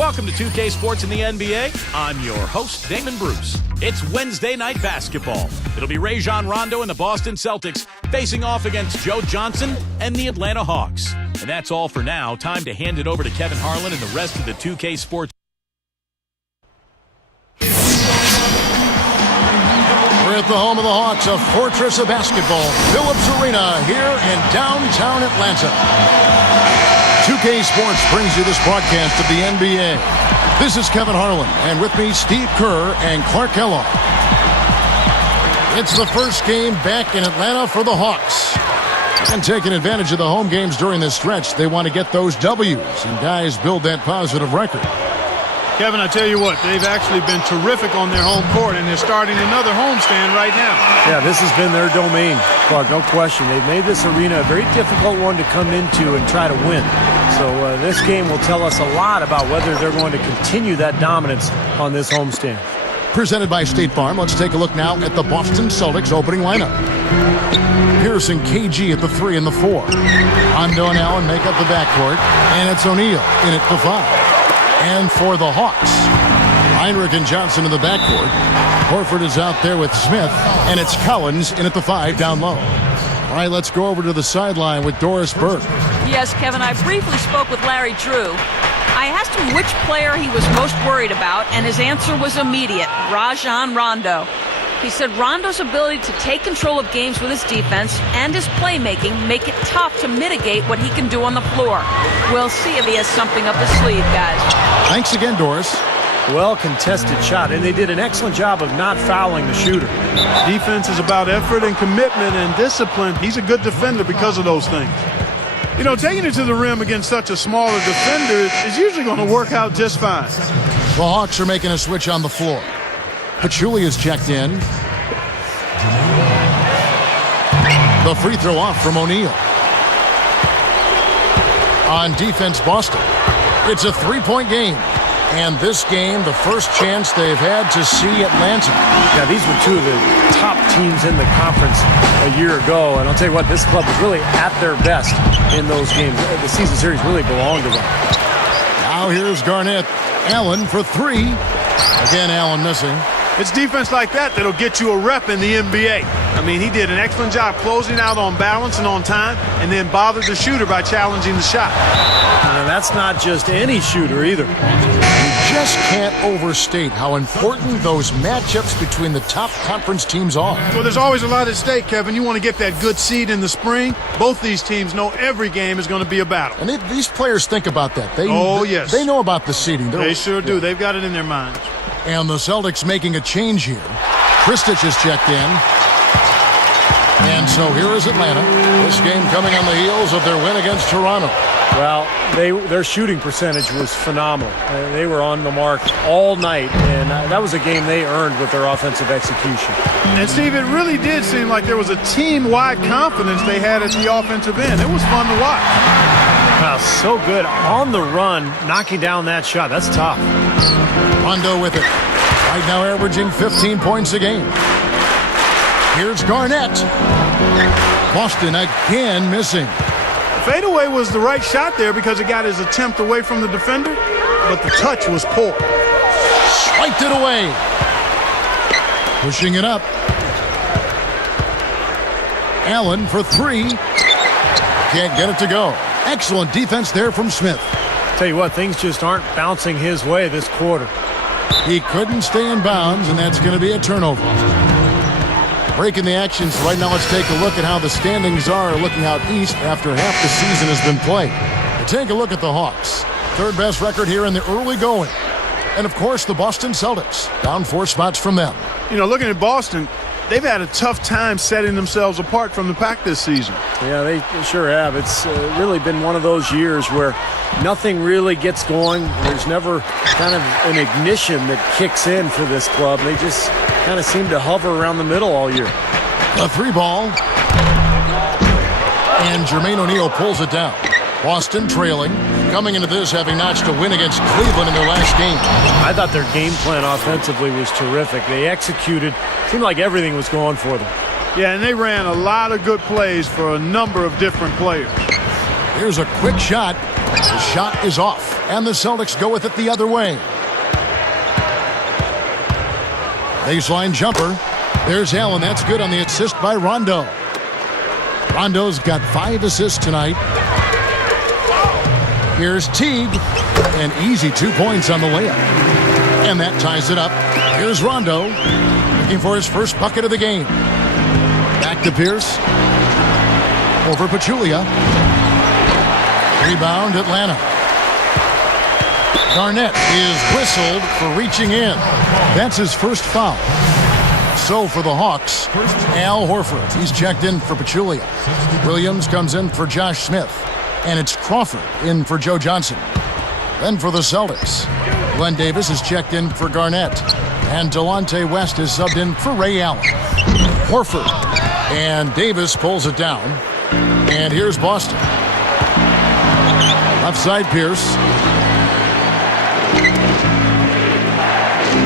Welcome to 2K Sports in the NBA. I'm your host, Damon Bruce. It's Wednesday night basketball. It'll be Rajon Rondo and the Boston Celtics facing off against Joe Johnson and the Atlanta Hawks. And that's all for now. Time to hand it over to Kevin Harlan and the rest of the 2K Sports. We're at the home of the Hawks, a fortress of basketball, Phillips Arena here in downtown Atlanta. 2K Sports brings you this broadcast of the NBA. This is Kevin Harlan, and with me, Steve Kerr and Clark Kellogg. It's the first game back in Atlanta for the Hawks. And taking advantage of the home games during this stretch, they want to get those W's and guys build that positive record. Kevin, I tell you what, they've actually been terrific on their home court, and they're starting another homestand right now. Yeah, this has been their domain, Clark, no question. They've made this arena a very difficult one to come into and try to win. So this game will tell us a lot about whether they're going to continue that dominance on this homestand. Presented by State Farm, let's take a look now at the Boston Celtics opening lineup. Pearson, KG at the 3 and the 4. Rondo and Allen make up the backcourt, and it's O'Neal in at the 5. And for the Hawks, Heinrich and Johnson in the backcourt. Horford is out there with Smith, and it's Collins in at the 5 down low. All right, let's go over to the sideline with Doris Burke. Yes, Kevin, I briefly spoke with Larry Drew. I asked him which player he was most worried about, and his answer was immediate: Rajon Rondo. He said Rondo's ability to take control of games with his defense and his playmaking make it tough to mitigate what he can do on the floor. We'll see if he has something up his sleeve, guys. Thanks again, Doris. Well-contested shot, and they did an excellent job of not fouling the shooter. Defense is about effort and commitment and discipline. He's a good defender because of those things. You know, taking it to the rim against such a smaller defender is usually going to work out just fine. The Hawks are making a switch on the floor. Pachulia is checked in. The free throw off from O'Neal. On defense, Boston. It's a three-point game. And this game, the first chance they've had to see Atlanta. Yeah, these were two of the top teams in the conference a year ago. And I'll tell you what, this club was really at their best in those games. The season series really belonged to them. Now here's Garnett. Allen for 3. Again, Allen missing. It's defense like that that'll get you a rep in the NBA. I mean, he did an excellent job closing out on balance and on time, and then bothered the shooter by challenging the shot. And that's not just any shooter either. You just can't overstate how important those matchups between the top conference teams are. Well, there's always a lot at stake, Kevin. You want to get that good seed in the spring. Both these teams know every game is going to be a battle. And these players think about that. Yes. They know about the seeding. They sure do. They've got it in their minds. And the Celtics making a change here. Kristich is checked in. And so here is Atlanta. This game coming on the heels of their win against Toronto. Well, their shooting percentage was phenomenal. They were on the mark all night, and that was a game they earned with their offensive execution. And, Steve, it really did seem like there was a team-wide confidence they had at the offensive end. It was fun to watch. Wow, so good. On the run, knocking down that shot. That's tough. Rondo with it. Right now averaging 15 points a game. Here's Garnett. Boston again missing. Fadeaway was the right shot there because it got his attempt away from the defender, but the touch was poor. Swiped it away. Pushing it up. Allen for 3. Can't get it to go. Excellent defense there from Smith. Tell you what, things just aren't bouncing his way this quarter. He couldn't stay in bounds, and that's going to be a turnover. Breaking the action, so right now let's take a look at how the standings are looking out east after half the season has been played. And take a look at the Hawks. Third best record here in the early going. And of course, the Boston Celtics, down 4 spots from them. You know, looking at Boston, they've had a tough time setting themselves apart from the pack this season. Yeah, they sure have. It's really been one of those years where nothing really gets going. There's never kind of an ignition that kicks in for this club. They just kind of seem to hover around the middle all year. A 3 ball. And Jermaine O'Neal pulls it down. Boston trailing, coming into this having notched a win against Cleveland in their last game. I thought their game plan offensively was terrific. They executed. Seemed like everything was going for them. Yeah, and they ran a lot of good plays for a number of different players. Here's a quick shot. The shot is off, and the Celtics go with it the other way. Baseline jumper. There's Allen. That's good on the assist by Rondo. Rondo's got 5 assists tonight. Here's Teague. An easy 2 points on the layup. And that ties it up. Here's Rondo. Looking for his first bucket of the game. Back to Pierce. Over Pachulia. Rebound Atlanta. Garnett is whistled for reaching in. That's his first foul. So for the Hawks, Al Horford. He's checked in for Pachulia. Williams comes in for Josh Smith. And it's Crawford in for Joe Johnson. Then for the Celtics, Glenn Davis is checked in for Garnett. And Delonte West is subbed in for Ray Allen. Horford and Davis pulls it down. And here's Boston. Left side Pierce.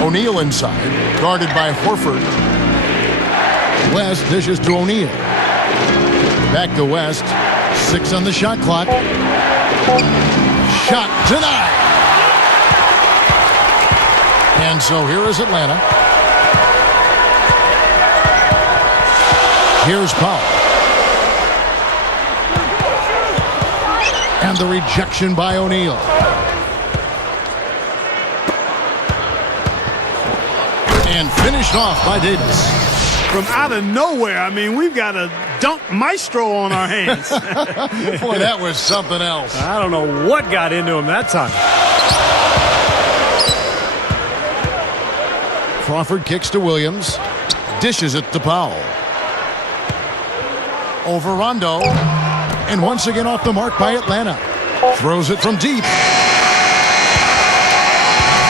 O'Neal inside, guarded by Horford. West dishes to O'Neal. Back to West. 6 on the shot clock. Shot denied. And so here is Atlanta. Here's Powell. And the rejection by O'Neal. And finished off by Davis. From out of nowhere, I mean, we've got a dunk maestro on our hands. Boy, that was something else. I don't know what got into him that time. Crawford kicks to Williams. Dishes it to Powell. Over Rondo. And once again off the mark by Atlanta. Throws it from deep.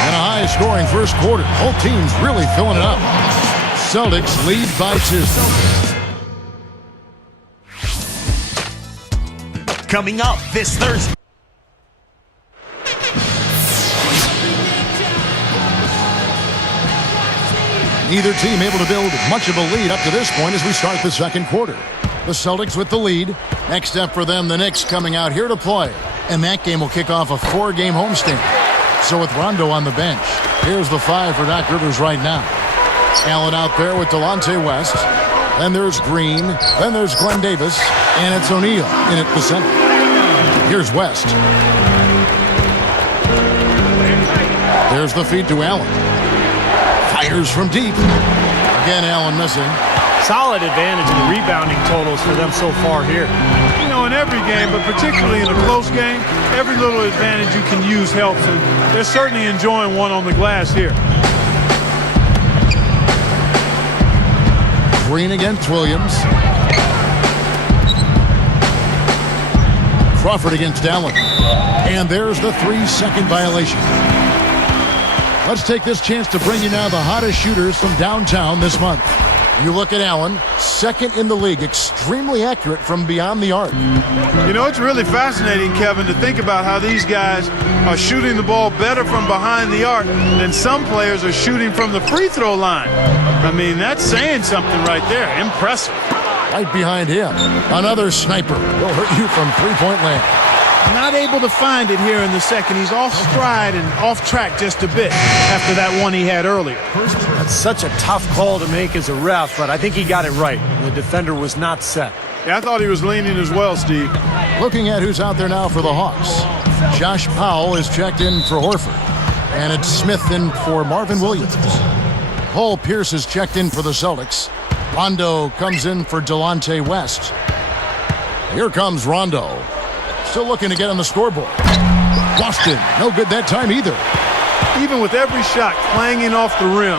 And a high-scoring first quarter. Both teams really filling it up. Celtics lead by 2. Coming up this Thursday. Neither team able to build much of a lead up to this point as we start the second quarter. The Celtics with the lead. Next up for them, the Knicks coming out here to play. And that game will kick off a 4-game homestand. So with Rondo on the bench, here's the 5 for Doc Rivers right now. Allen out there with Delonte West. Then there's Green. Then there's Glenn Davis. And it's O'Neal in at the center. Here's West. There's the feed to Allen. Fires from deep. Again, Allen missing. Solid advantage in the rebounding totals for them so far here. You know, in every game, but particularly in a close game, every little advantage you can use helps, and they're certainly enjoying one on the glass here. Green against Williams. Crawford against Allen. And there's the 3-second violation. Let's take this chance to bring you now the hottest shooters from downtown this month. You look at Allen, second in the league, extremely accurate from beyond the arc. You know, it's really fascinating, Kevin, to think about how these guys are shooting the ball better from behind the arc than some players are shooting from the free throw line. I mean, that's saying something right there. Impressive. Right behind him, another sniper will hurt you from three-point land. Not able to find it here in the second. He's off stride and off track just a bit after that one he had earlier. That's such a tough call to make as a ref, but I think he got it right. The defender was not set. Yeah, I thought he was leaning as well, Steve. Looking at who's out there now for the Hawks. Josh Powell is checked in for Horford. And it's Smith in for Marvin Williams. Paul Pierce is checked in for the Celtics. Rondo comes in for Delonte West. Here comes Rondo. Still looking to get on the scoreboard. Boston, no good that time either. Even with every shot clanging off the rim,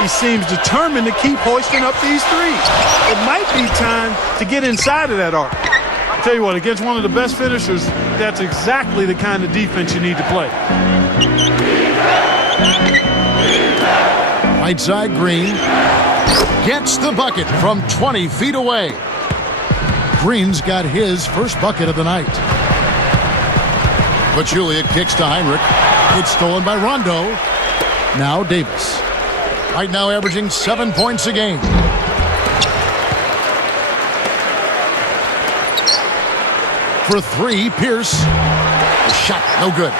he seems determined to keep hoisting up these threes. It might be time to get inside of that arc. I'll tell you what, against one of the best finishers, that's exactly the kind of defense you need to play. Right side, Green gets the bucket from 20 feet away. Green's got his first bucket of the night. Pachulia kicks to Heinrich. It's stolen by Rondo. Now Davis. Right now averaging 7 points a game. For 3, Pierce. Shot, no good.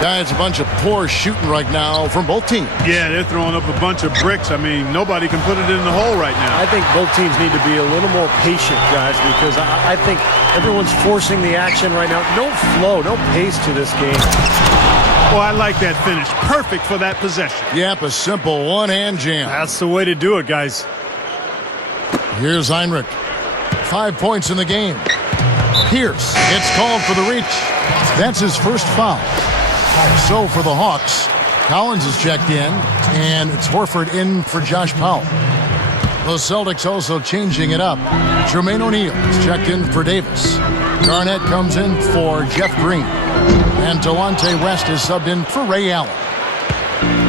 Guys, a bunch of poor shooting right now from both teams. Yeah, they're throwing up a bunch of bricks. I mean, nobody can put it in the hole right now. I think both teams need to be a little more patient, guys, because I think everyone's forcing the action right now. No flow, no pace to this game. Well, I like that finish. Perfect for that possession. Yep, a simple one-hand jam. That's the way to do it, guys. Here's Heinrich. 5 points in the game. Pierce gets called for the reach. That's his first foul. So for the Hawks, Collins is checked in, and it's Horford in for Josh Powell. The Celtics also changing it up. Jermaine O'Neal is checked in for Davis. Garnett comes in for Jeff Green. And Delonte West is subbed in for Ray Allen.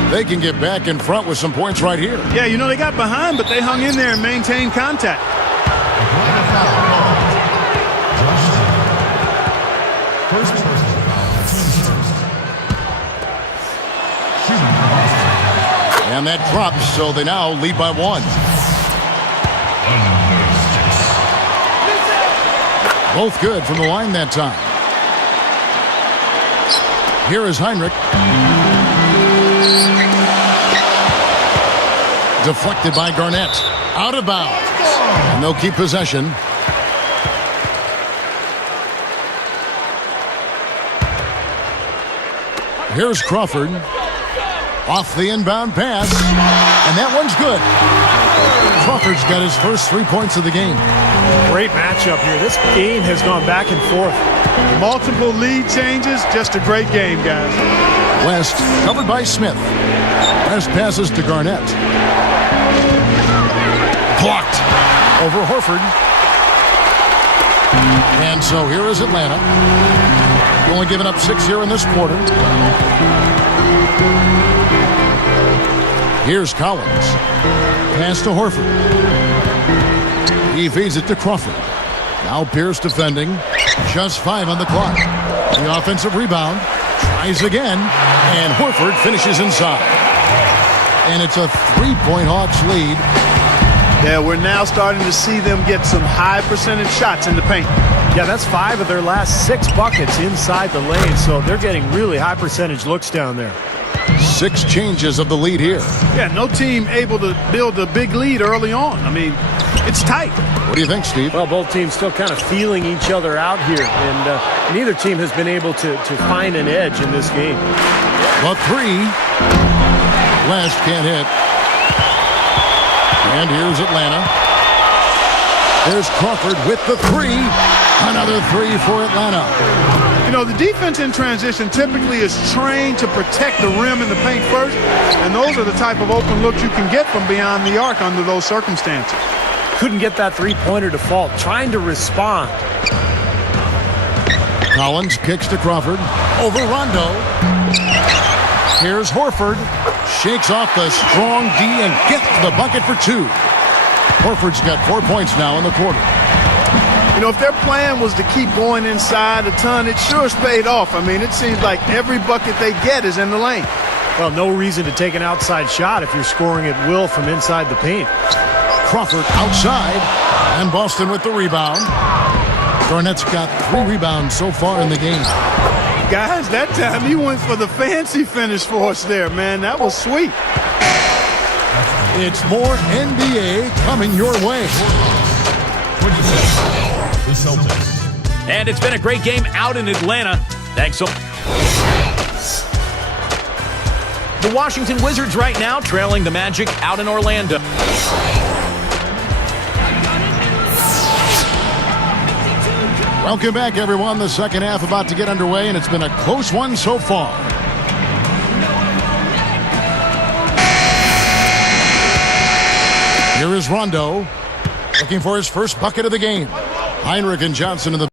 They can get back in front with some points right here. Yeah, you know, they got behind, but they hung in there and maintained contact. And that drops, so they now lead by 1. Both good from the line that time. Here is Heinrich. Deflected by Garnett. Out of bounds. And they'll keep possession. Here's Crawford. Off the inbound pass. And that one's good. Crawford's got his first 3 points of the game. Great matchup here. This game has gone back and forth. Multiple lead changes. Just a great game, guys. West covered by Smith. West passes to Garnett. Blocked over Horford. And so here is Atlanta. Only giving up 6 here in this quarter. Here's Collins. Pass to Horford. He feeds it to Crawford. Now Pierce defending. Just 5 on the clock. The offensive rebound. Tries again. And Horford finishes inside. And it's a 3-point Hawks lead. Yeah, we're now starting to see them get some high percentage shots in the paint. Yeah, that's 5 of their last 6 buckets inside the lane, so they're getting really high percentage looks down there. 6 changes of the lead here. Yeah, no team able to build a big lead early on. I mean, it's tight. What do you think, Steve? Well, both teams still kind of feeling each other out here, and neither team has been able to find an edge in this game. But 3. Last can't hit. And here's Atlanta. There's Crawford with the 3. Another 3 for Atlanta. You know, the defense in transition typically is trained to protect the rim in the paint first, and those are the type of open looks you can get from beyond the arc under those circumstances. Couldn't get that three-pointer to fall, trying to respond. Collins kicks to Crawford. Over Rondo. Here's Horford. Shakes off the strong D and gets the bucket for 2. Horford's got 4 points now in the quarter. You know, if their plan was to keep going inside a ton, it sure has paid off. I mean, it seems like every bucket they get is in the lane. Well, no reason to take an outside shot if you're scoring at will from inside the paint. Crawford outside, and Boston with the rebound. Garnett's got 3 rebounds so far in the game. Guys, that time he went for the fancy finish for us there, man. That was sweet. It's more NBA coming your way. The Celtics. And it's been a great game out in Atlanta. Thanks so much. The Washington Wizards right now trailing the Magic out in Orlando. Welcome back, everyone. The second half about to get underway, and it's been a close one so far. Here is Rondo, looking for his first bucket of the game. Heinrich and Johnson in the